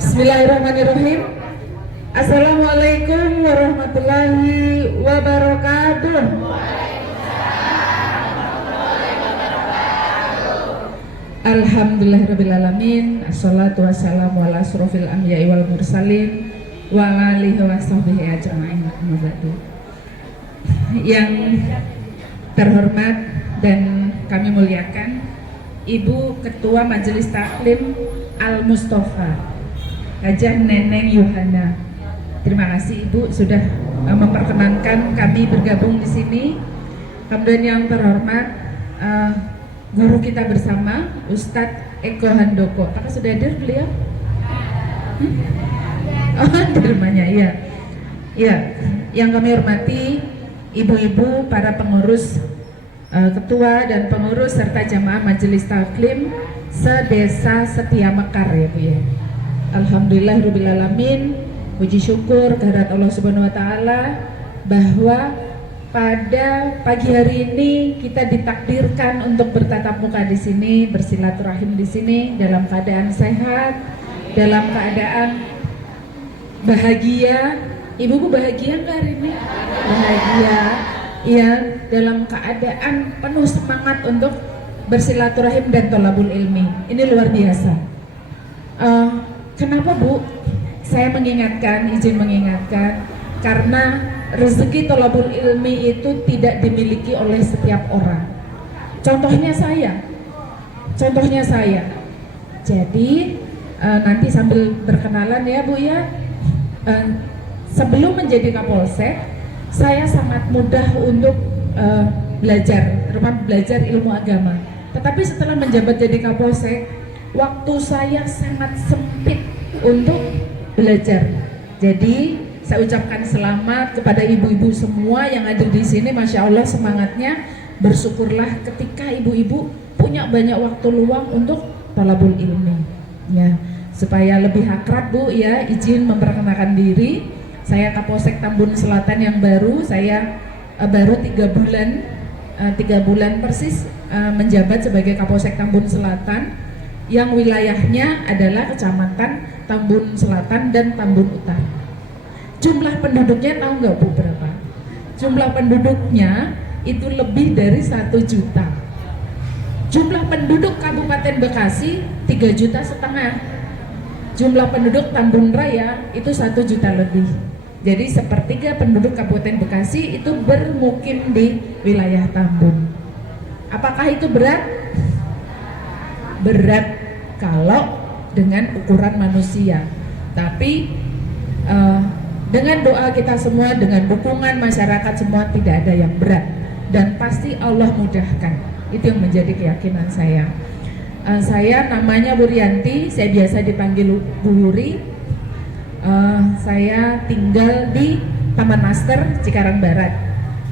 Bismillahirrahmanirrahim. Assalamualaikum warahmatullahi wabarakatuh. Alhamdulillahirrabbilalamin. Assalatu wassalamu ala asrofil anbiya'i wal mursalin wa alihi wa sahbihi ajma'in. Yang terhormat dan kami muliakan Ibu Ketua Majelis Taklim Al-Mustafa Hajah Neneng Yohana. Terima kasih Ibu sudah memperkenankan kami bergabung di sini. Kemudian yang terhormat guru kita bersama Ustadz Eko Handoko. Apakah sudah hadir beliau? Oh, di rumahnya, iya. Ya, yang kami hormati ibu-ibu, para pengurus, ketua dan pengurus serta jamaah Majelis Taklim se-Desa Setia Mekar ya Bu ya. Alhamdulillahirrabbilalamin. Puji syukur kehadirat Allah Subhanahu wa taala bahwa pada pagi hari ini kita ditakdirkan untuk bertatap muka di sini, bersilaturahim di sini dalam keadaan sehat, dalam keadaan bahagia. Ibu bahagia nggak hari ini? Bahagia, ya, dalam keadaan penuh semangat untuk bersilaturahim dan thalabul ilmi. Ini luar biasa. Kenapa Bu? Saya izin mengingatkan, karena rezeki thalabul ilmi itu tidak dimiliki oleh setiap orang. Contohnya saya. Jadi nanti sambil berkenalan ya Bu ya. Sebelum menjadi Kapolsek, saya sangat mudah untuk belajar ilmu agama. Tetapi setelah menjabat jadi Kapolsek, waktu saya sangat sempit untuk belajar. Jadi saya ucapkan selamat kepada ibu-ibu semua yang ada di sini. Masya Allah semangatnya. Bersyukurlah ketika ibu-ibu punya banyak waktu luang untuk thalabul ilmi. Ya, supaya lebih akrab Bu ya, izin memperkenalkan diri. Saya Kapolsek Tambun Selatan yang baru. Saya baru 3 bulan persis menjabat sebagai Kapolsek Tambun Selatan, yang wilayahnya adalah Kecamatan Tambun Selatan dan Tambun Utara. Jumlah penduduknya tahu nggak Bu berapa? Jumlah penduduknya itu lebih dari 1 juta. Jumlah penduduk Kabupaten Bekasi 3,5 juta. Jumlah penduduk Tambun Raya itu 1 juta lebih. Jadi sepertiga penduduk Kabupaten Bekasi itu bermukim di wilayah Tambun. Apakah itu berat? Berat kalau dengan ukuran manusia. Tapi dengan doa kita semua, dengan dukungan masyarakat semua, tidak ada yang berat dan pasti Allah mudahkan. Itu yang menjadi keyakinan saya. Saya namanya Bu Rianti, saya biasa dipanggil Bu Wuri. Saya tinggal di Taman Master, Cikarang Barat.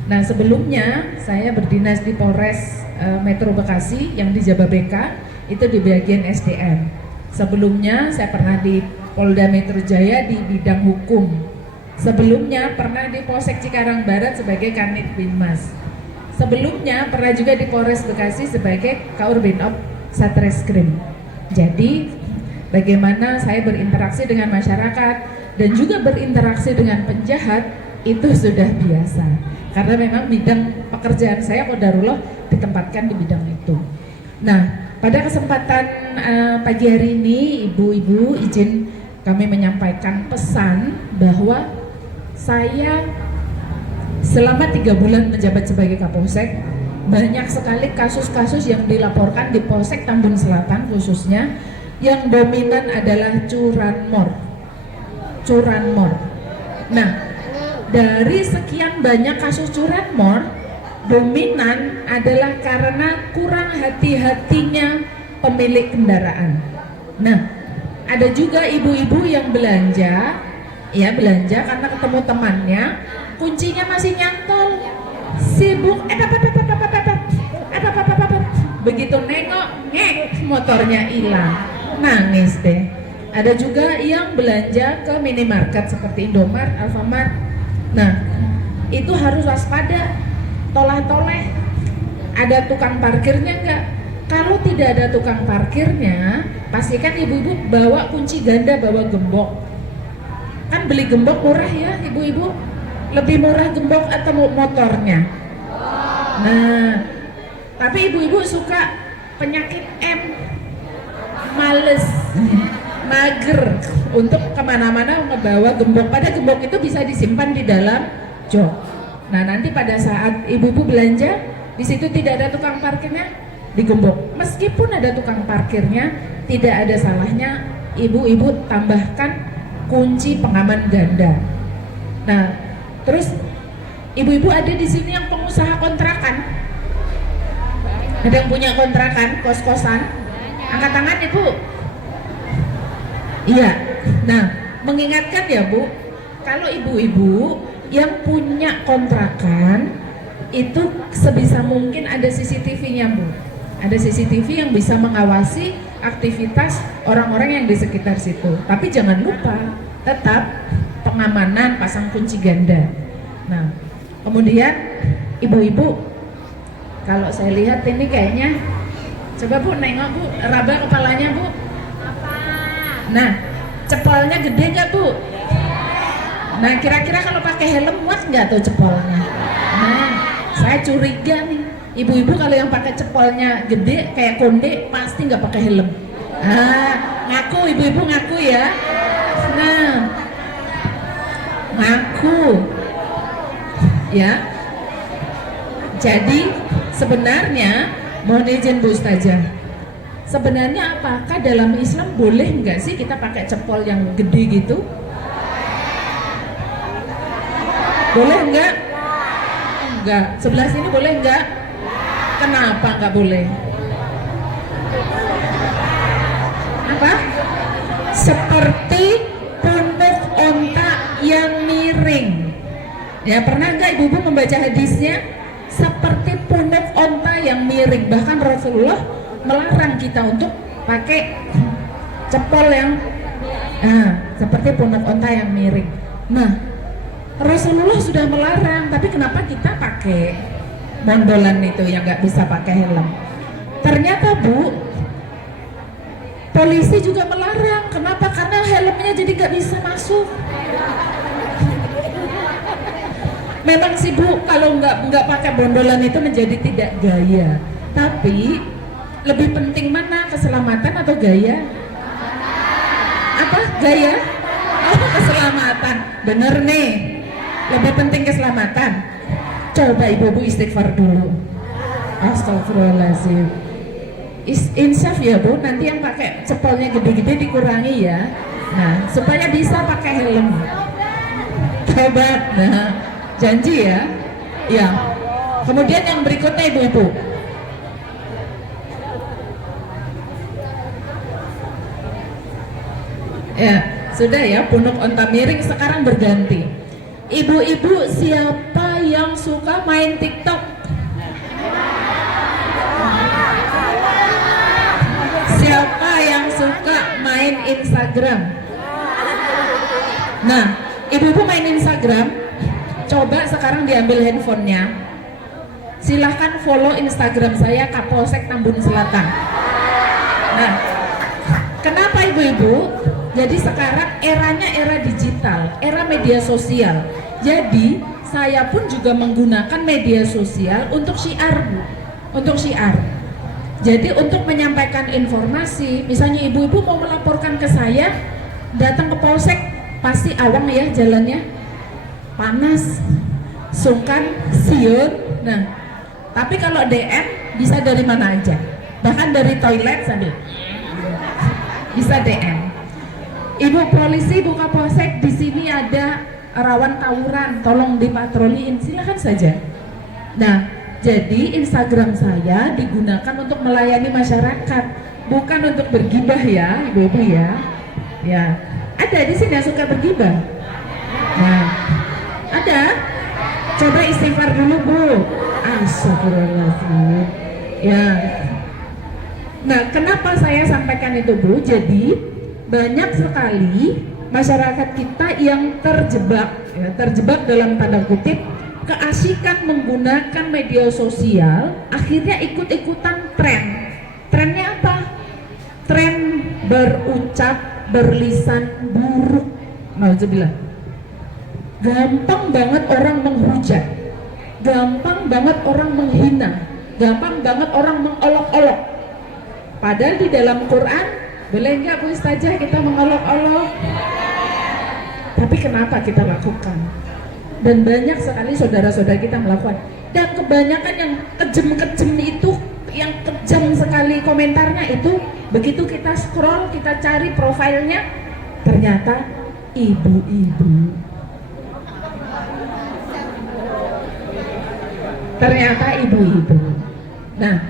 Nah sebelumnya saya berdinas di Polres Metro Bekasi yang di Jababeka, itu di bagian SDM. Sebelumnya saya pernah di Polda Metro Jaya di bidang hukum. Sebelumnya pernah di Polsek Cikarang Barat sebagai Kanit Binmas. Sebelumnya pernah juga di Polres Bekasi sebagai Kaurbinob Satreskrim. Jadi bagaimana saya berinteraksi dengan masyarakat dan juga berinteraksi dengan penjahat itu sudah biasa. Karena memang bidang pekerjaan saya qadarullah ditempatkan di bidang itu. Nah, pada kesempatan pagi hari ini ibu-ibu izin kami menyampaikan pesan bahwa saya selama 3 bulan menjabat sebagai Kapolsek, banyak sekali kasus-kasus yang dilaporkan di Polsek Tambun Selatan khususnya, yang dominan adalah curanmor. Nah, dari sekian banyak kasus curanmor, dominan adalah karena kurang hati-hatinya pemilik kendaraan. Nah, ada juga ibu-ibu yang belanja karena ketemu temannya, kuncinya masih nyantol, sibuk, begitu nengok, motornya hilang, nangis deh. Ada juga yang belanja ke minimarket seperti Indomart, Alfamart. Nah, itu harus waspada, toleh-toleh. Ada tukang parkirnya enggak? Kalau tidak ada tukang parkirnya, pastikan ibu-ibu bawa kunci ganda, bawa gembok. Kan beli gembok murah ya ibu-ibu, lebih murah gembok atau motornya? Nah, tapi ibu-ibu suka penyakit M, males, mager untuk kemana-mana ngebawa gembok. Pada gembok itu bisa disimpan di dalam jok. Nah, nanti pada saat ibu-ibu belanja, di situ tidak ada tukang parkirnya, digembok. Meskipun ada tukang parkirnya, tidak ada salahnya ibu-ibu tambahkan kunci pengaman ganda. Nah, terus ibu-ibu ada di sini yang pengusaha kontrakan, ada yang punya kontrakan, kos-kosan, angkat tangan ibu. Iya. Nah, mengingatkan ya Bu, kalau ibu-ibu yang punya kontrakan itu sebisa mungkin ada CCTV-nya Bu, ada CCTV yang bisa mengawasi aktivitas orang-orang yang di sekitar situ. Tapi jangan lupa tetap pengamanan, pasang kunci ganda. Nah, kemudian ibu-ibu, kalau saya lihat ini kayaknya, coba Bu nengok Bu, raba kepalanya Bu. Nah, cepolnya gede nggak Bu? Nah, kira-kira kalau pakai helm muat nggak tuh cepolnya? Nah, saya curiga nih, ibu-ibu kalau yang pakai cepolnya gede kayak konde pasti nggak pakai helm. Ngaku ibu-ibu, ngaku ya. Nah, ngaku ya. Jadi sebenarnya, mohon izin Bu Ustazah, sebenarnya apakah dalam Islam boleh nggak sih kita pakai cepol yang gede gitu? Boleh nggak? Enggak. Sebelah sini boleh nggak? Kenapa nggak boleh? Apa? Seperti punuk onta yang miring. Ya, pernah nggak ibu-ibu membaca hadisnya? Seperti punuk onta yang miring. Bahkan Rasulullah melarang kita untuk pakai cepol yang seperti punuk onta yang miring. Nah, Rasulullah sudah melarang, tapi kenapa kita pakai mondolan itu yang nggak bisa pakai helm? Ternyata Bu, polisi juga melarang. Kenapa? Karena helmnya jadi nggak bisa masuk. Memang sih Bu, kalau nggak pakai mondolan itu menjadi tidak gaya. Tapi lebih penting mana, keselamatan atau gaya? Apa? Gaya? Oh, keselamatan. Bener nih. Lebih penting keselamatan. Coba ibu-ibu istighfar dulu. Astagfirullahaladzim. Insaf ya Bu, nanti yang pakai cepolnya gede-gede dikurangi ya. Nah, supaya bisa pakai helm. Tobat. Nah, janji ya. Ya. Kemudian yang berikutnya ibu-ibu. Ya, sudah ya, punuk onta miring sekarang berganti. Ibu-ibu, siapa yang suka main TikTok? Siapa yang suka main Instagram? Nah, ibu-ibu main Instagram, coba sekarang diambil handphonenya. Silahkan follow Instagram saya, Kapolsek Tambun Selatan. Nah, kenapa ibu-ibu? Jadi sekarang eranya era digital, era media sosial. Jadi saya pun juga menggunakan media sosial untuk syiar Bu, untuk syiar. Jadi untuk menyampaikan informasi, misalnya ibu-ibu mau melaporkan ke saya, datang ke polsek, pasti awang ya jalannya, panas, sungkan, siun. Nah, tapi kalau DM bisa dari mana aja, bahkan dari toilet sambil bisa DM. Ibu polisi, Bu Kapolsek, di sini ada rawan tawuran, tolong dipatroliin, silakan saja. Nah, jadi Instagram saya digunakan untuk melayani masyarakat, bukan untuk bergibah ya, ibu-ibu ya. Ya, ada di sini yang suka bergibah. Nah, ada. Coba istighfar dulu Bu. Astagfirullahaladzim. Ya. Nah, kenapa saya sampaikan itu Bu? Jadi banyak sekali masyarakat kita yang terjebak, ya, terjebak dalam tanda kutip keasikan menggunakan media sosial, akhirnya ikut-ikutan tren. Trennya apa? tren berucap, berlisan buruk. Nauzubillah. Gampang banget orang menghujat, gampang banget orang menghina, gampang banget orang mengolok-olok. Padahal di dalam Quran, boleh nggak Bu Ustazah kita mengolok-olok? Tapi kenapa kita lakukan? Dan banyak sekali saudara-saudara kita melakukan. Dan kebanyakan yang kejem-kejem itu, yang kejam sekali komentarnya itu, begitu kita scroll, kita cari profilnya, ternyata ibu-ibu. Ternyata ibu-ibu. Nah,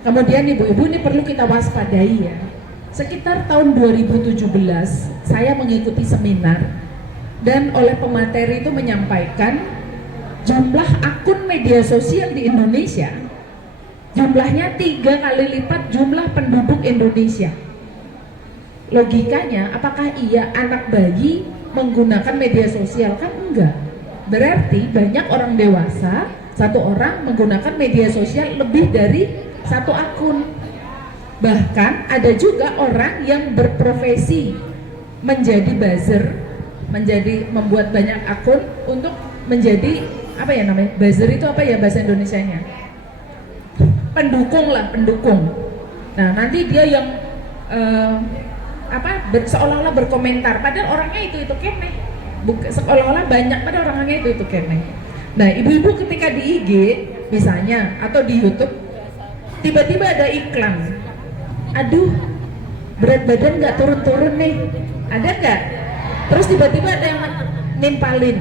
kemudian ibu-ibu ini perlu kita waspadai ya. Sekitar tahun 2017 saya mengikuti seminar dan oleh pemateri itu menyampaikan jumlah akun media sosial di Indonesia jumlahnya 3 kali lipat jumlah penduduk Indonesia. Logikanya, apakah iya anak bayi menggunakan media sosial? Kan enggak. Berarti banyak orang dewasa, satu orang menggunakan media sosial lebih dari satu akun. Bahkan ada juga orang yang berprofesi menjadi buzzer, membuat banyak akun untuk menjadi apa ya namanya? Buzzer itu apa ya bahasa Indonesianya? Pendukung lah, pendukung. Nah, nanti dia yang seolah-olah berkomentar, padahal orangnya itu kene. Seolah-olah banyak, padahal orangnya itu kene. Nah, ibu-ibu ketika di IG misalnya atau di YouTube tiba-tiba ada iklan. Aduh, berat badan nggak turun-turun nih, ada nggak? Terus tiba-tiba ada yang nimpalin.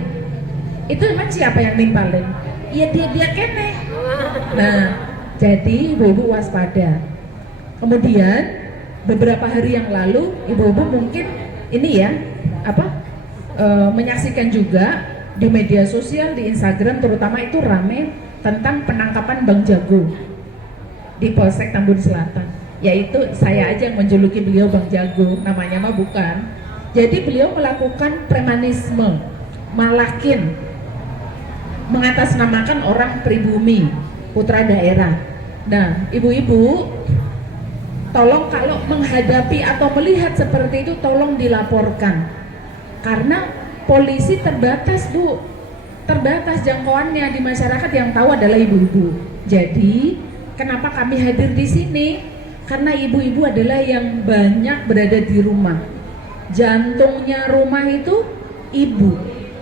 Itu emang siapa yang nimpalin? Iya dia kene. Nah, jadi ibu-ibu waspada. Kemudian beberapa hari yang lalu ibu-ibu mungkin ini ya menyaksikan juga di media sosial, di Instagram terutama itu rame tentang penangkapan Bang Jago di Polsek Tambun Selatan. Yaitu saya aja yang menjuluki beliau Bang Jago, namanya mah bukan. Jadi beliau melakukan premanisme, malakin, mengatasnamakan orang pribumi, putra daerah. Nah, ibu-ibu, tolong kalau menghadapi atau melihat seperti itu tolong dilaporkan. Karena polisi terbatas, Bu. Terbatas jangkauannya di masyarakat, yang tahu adalah ibu-ibu. Jadi, kenapa kami hadir di sini? Karena ibu-ibu adalah yang banyak berada di rumah. Jantungnya rumah itu ibu.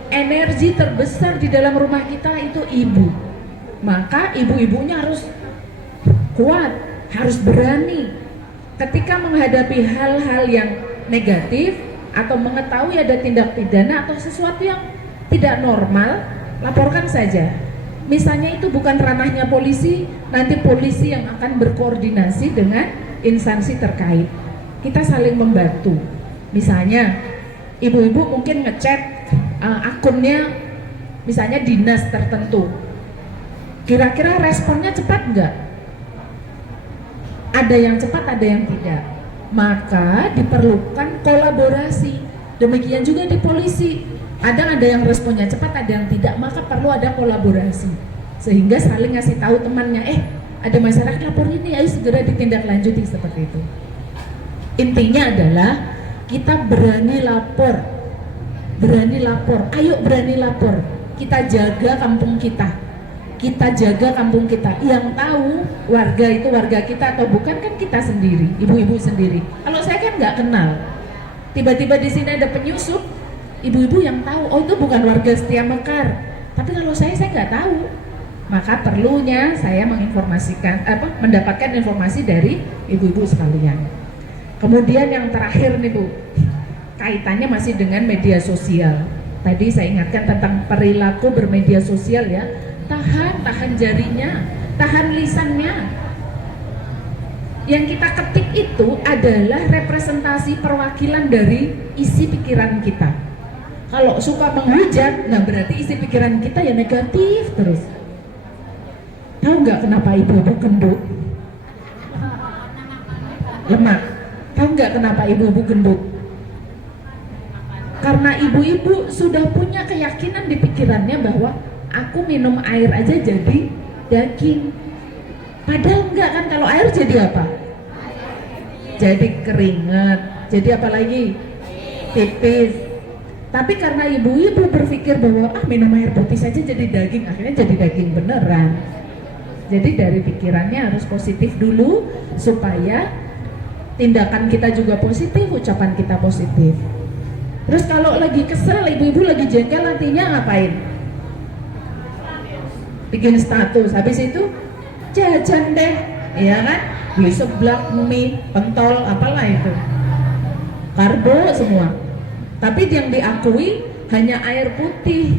Energi terbesar di dalam rumah kita itu ibu. Maka ibu-ibunya harus kuat, harus berani. Ketika menghadapi hal-hal yang negatif atau mengetahui ada tindak pidana atau sesuatu yang tidak normal, laporkan saja. Misalnya itu bukan ranahnya polisi, nanti polisi yang akan berkoordinasi dengan instansi terkait. Kita saling membantu. Misalnya ibu-ibu mungkin ngecek akunnya misalnya dinas tertentu. Kira-kira responnya cepat nggak? Ada yang cepat, ada yang tidak. Maka diperlukan kolaborasi. Demikian juga di polisi. Ada yang responnya cepat, ada yang tidak, maka perlu ada kolaborasi sehingga saling ngasih tahu temannya, ada masyarakat lapor ini, ayo segera ditindaklanjuti seperti itu. Intinya adalah kita berani lapor, ayo berani lapor. Kita jaga kampung kita, Yang tahu warga itu warga kita atau bukan kan kita sendiri, ibu-ibu sendiri. Kalau saya kan nggak kenal, tiba-tiba di sini ada penyusup. Ibu-ibu yang tahu, oh itu bukan warga Setia Mekar. Tapi kalau saya nggak tahu. Maka perlunya saya mendapatkan informasi dari ibu-ibu sekalian. Kemudian yang terakhir nih Bu, kaitannya masih dengan media sosial. Tadi saya ingatkan tentang perilaku bermedia sosial ya. Tahan jarinya, tahan lisannya. Yang kita ketik itu adalah representasi perwakilan dari isi pikiran kita. Kalau suka menghujat, nah berarti isi pikiran kita ya negatif terus. Tahu nggak kenapa ibu-ibu gendut? Lemak. Tahu nggak kenapa ibu-ibu gendut? Karena ibu-ibu sudah punya keyakinan di pikirannya bahwa aku minum air aja jadi daging. Padahal enggak kan, kalau air jadi apa? jadi keringet, jadi apa lagi? Tipis. Tapi karena ibu-ibu berpikir bahwa minum air putih saja jadi daging, akhirnya jadi daging beneran. Jadi dari pikirannya harus positif dulu supaya tindakan kita juga positif, ucapan kita positif. Terus kalau lagi kesel, ibu-ibu lagi jengkel, nantinya ngapain? Bikin status, habis itu jajan deh, ya kan? Beli seblak, mie, pentol, apalah itu, karbo semua. Tapi yang diakui hanya air putih.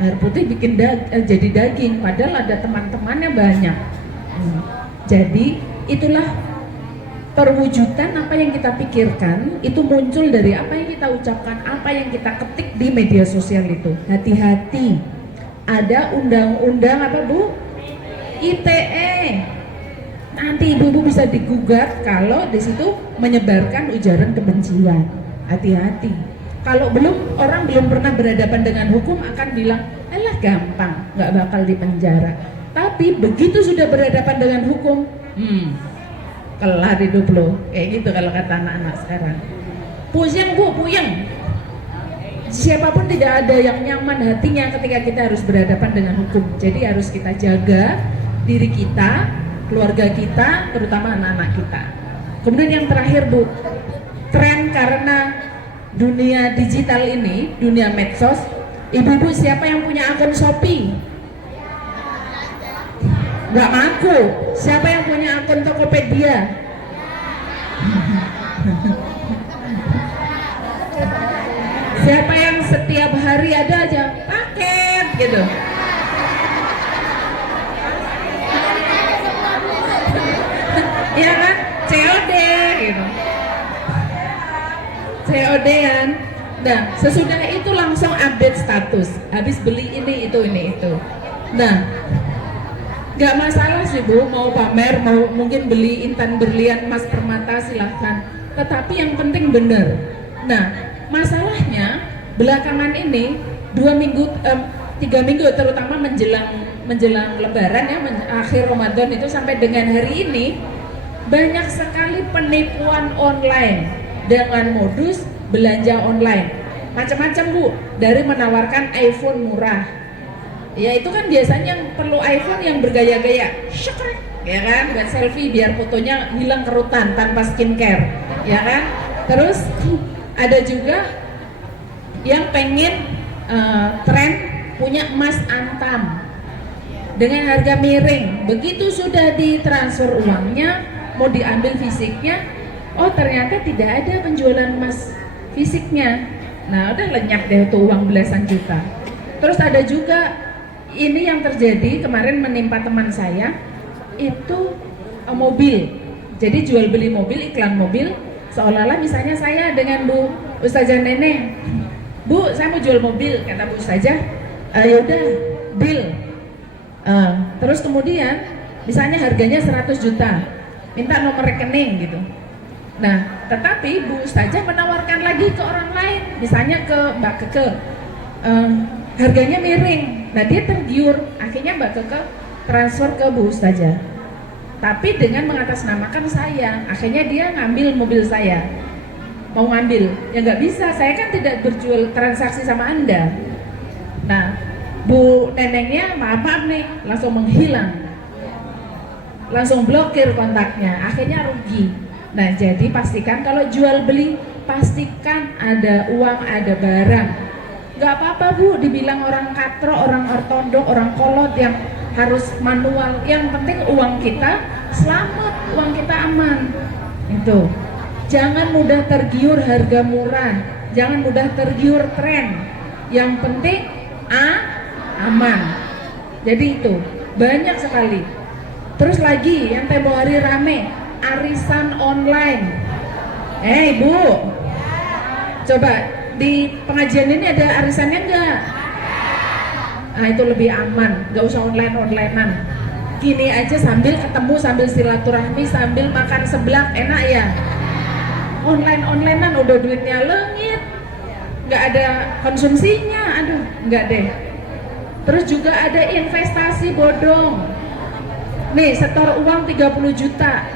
Air putih bikin jadi daging, padahal ada teman-temannya banyak. Jadi itulah perwujudan apa yang kita pikirkan, itu muncul dari apa yang kita ucapkan, apa yang kita ketik di media sosial itu. Hati-hati, ada undang-undang apa Bu? ITE. Nanti ibu-ibu bisa digugat kalau di situ menyebarkan ujaran kebencian. Hati-hati. Kalau orang belum pernah berhadapan dengan hukum akan bilang, alah gampang, nggak bakal dipenjara. Tapi begitu sudah berhadapan dengan hukum, kelar hidup lo. Kayak gitu kalau kata anak-anak sekarang. Puyeng Bu, puyeng. Siapapun tidak ada yang nyaman hatinya ketika kita harus berhadapan dengan hukum. Jadi harus kita jaga diri kita, keluarga kita, terutama anak-anak kita. Kemudian yang terakhir Bu, tren karena dunia digital ini, dunia medsos. Ibu-ibu siapa yang punya akun Shopee? Nggak ngaku. Siapa yang punya akun Tokopedia? Siapa yang setiap hari ada aja paket gitu? Ya kan? COD gitu. COD-an. Nah, sesudah itu langsung update status. Habis beli ini itu. Nah, nggak masalah sih Bu, mau pamer, mau mungkin beli intan berlian, emas permata, silahkan. Tetapi yang penting benar. Nah, masalahnya belakangan ini 2 minggu, 3 minggu terutama menjelang Lebaran ya, akhir Ramadan itu sampai dengan hari ini banyak sekali penipuan online dengan modus belanja online. Macam-macam Bu, dari menawarkan iPhone murah. Ya itu kan biasanya yang perlu iPhone yang bergaya-gaya, ya kan, buat selfie biar fotonya hilang kerutan tanpa skincare, ya kan. Terus ada juga yang pengen tren punya emas antam dengan harga miring. Begitu sudah ditransfer uangnya, mau diambil fisiknya, oh ternyata tidak ada penjualan emas fisiknya. Nah udah lenyap deh tuh uang belasan juta. Terus ada juga ini yang terjadi kemarin menimpa teman saya, itu mobil. Jadi jual beli mobil, iklan mobil, seolah-olah misalnya saya dengan Bu Ustazah Neneng, Bu saya mau jual mobil, kata Bu Ustazah, yaudah deal. Terus kemudian misalnya harganya 100 juta, minta nomor rekening gitu. Nah tetapi Bu Ustazah menawarkan lagi ke orang lain, misalnya ke Mbak Keke, harganya miring. Nah dia tergiur, akhirnya Mbak Keke transfer ke Bu Ustazah, tapi dengan mengatasnamakan saya. Akhirnya dia ngambil mobil saya, mau ngambil, ya nggak bisa, saya kan tidak berjual transaksi sama Anda. Nah Bu Nenengnya maaf nih, langsung menghilang, langsung blokir kontaknya, akhirnya rugi. Nah jadi pastikan kalau jual beli, pastikan ada uang, ada barang. Gak apa-apa Bu dibilang orang katro, orang ortodok, orang kolot yang harus manual, yang penting uang kita selamat, uang kita aman. Itu jangan mudah tergiur harga murah, jangan mudah tergiur tren, yang penting aman. Jadi itu banyak sekali. Terus lagi yang tempo hari rame, arisan online. Bu, coba di pengajian ini ada arisannya enggak? Nah itu lebih aman, nggak usah online-onlinean. Gini aja sambil ketemu, sambil silaturahmi, sambil makan seblak, enak ya. Online-onlinean udah duitnya lengit, nggak ada konsumsinya, aduh nggak deh. Terus juga ada investasi bodong. Nih setor uang 30 juta,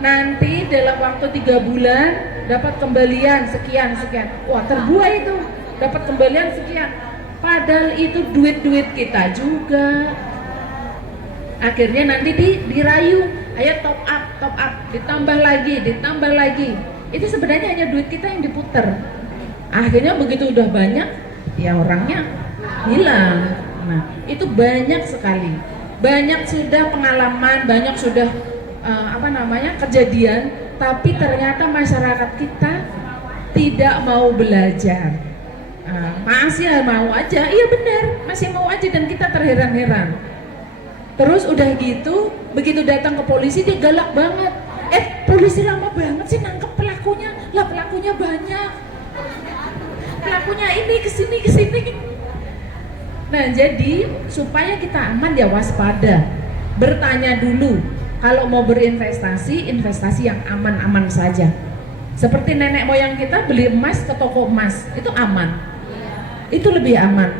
nanti dalam waktu 3 bulan dapat kembalian sekian. Wah, terbuai itu, dapat kembalian sekian. Padahal itu duit-duit kita juga. Akhirnya nanti dirayu, ayo top up, ditambah lagi. Itu sebenarnya hanya duit kita yang diputer. Akhirnya begitu udah banyak, ya orangnya hilang. Nah, itu banyak sekali. Banyak sudah pengalaman, banyak sudah kejadian, tapi ternyata masyarakat kita tidak mau belajar. Masih mau aja, iya benar, masih mau aja, dan kita terheran-heran. Terus udah gitu, begitu datang ke polisi dia galak banget. Polisi lama banget sih nangkep pelakunya. Lah pelakunya banyak. Pelakunya ini kesini. Nah, jadi supaya kita aman ya waspada. Bertanya dulu. Kalau mau berinvestasi, investasi yang aman-aman saja. Seperti nenek moyang kita beli emas ke toko emas, itu aman. Itu lebih aman.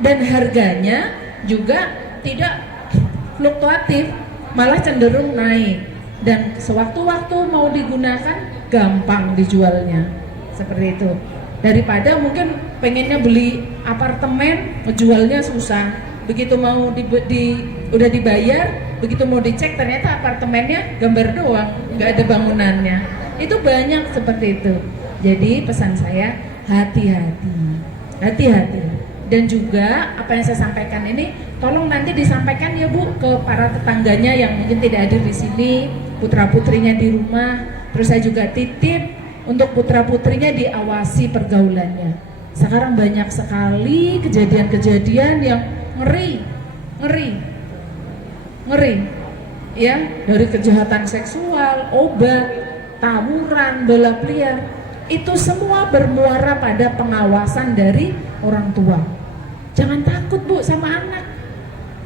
Dan harganya juga tidak fluktuatif, malah cenderung naik. Dan sewaktu-waktu mau digunakan, gampang dijualnya. Seperti itu. Daripada mungkin pengennya beli apartemen, ngejualnya susah. Begitu mau udah dibayar, begitu mau dicek ternyata apartemennya gambar doang, nggak ada bangunannya. Itu banyak seperti itu. Jadi pesan saya, hati-hati. Dan juga apa yang saya sampaikan ini, tolong nanti disampaikan ya Bu ke para tetangganya yang mungkin tidak hadir di sini, putra-putrinya di rumah. Terus saya juga titip untuk putra-putrinya diawasi pergaulannya. Sekarang banyak sekali kejadian-kejadian yang ngeri ya, dari kejahatan seksual, obat, tawuran, balap liar. Itu semua bermuara pada pengawasan dari orang tua. Jangan takut Bu sama anak.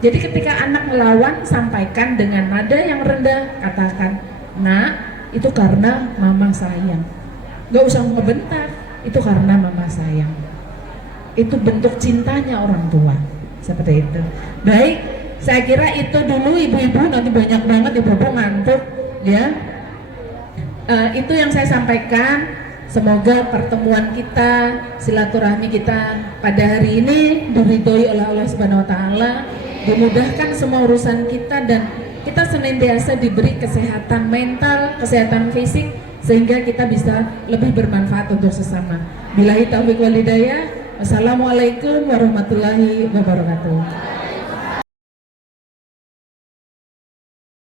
Jadi ketika anak melawan, sampaikan dengan nada yang rendah, katakan, "Nak, itu karena mama sayang." Gak usah ngebentak, itu karena mama sayang. Itu bentuk cintanya orang tua. Seperti itu. Baik, saya kira itu dulu ibu-ibu, nanti banyak banget ibu-ibu ngantuk ya. Itu yang saya sampaikan. Semoga pertemuan kita, silaturahmi kita pada hari ini diridhoi oleh Allah Subhanahu wa taala, dimudahkan semua urusan kita, dan kita senantiasa diberi kesehatan mental, kesehatan fisik, sehingga kita bisa lebih bermanfaat untuk sesama. Billahi taufiq wal hidayah. Wassalamualaikum warahmatullahi wabarakatuh.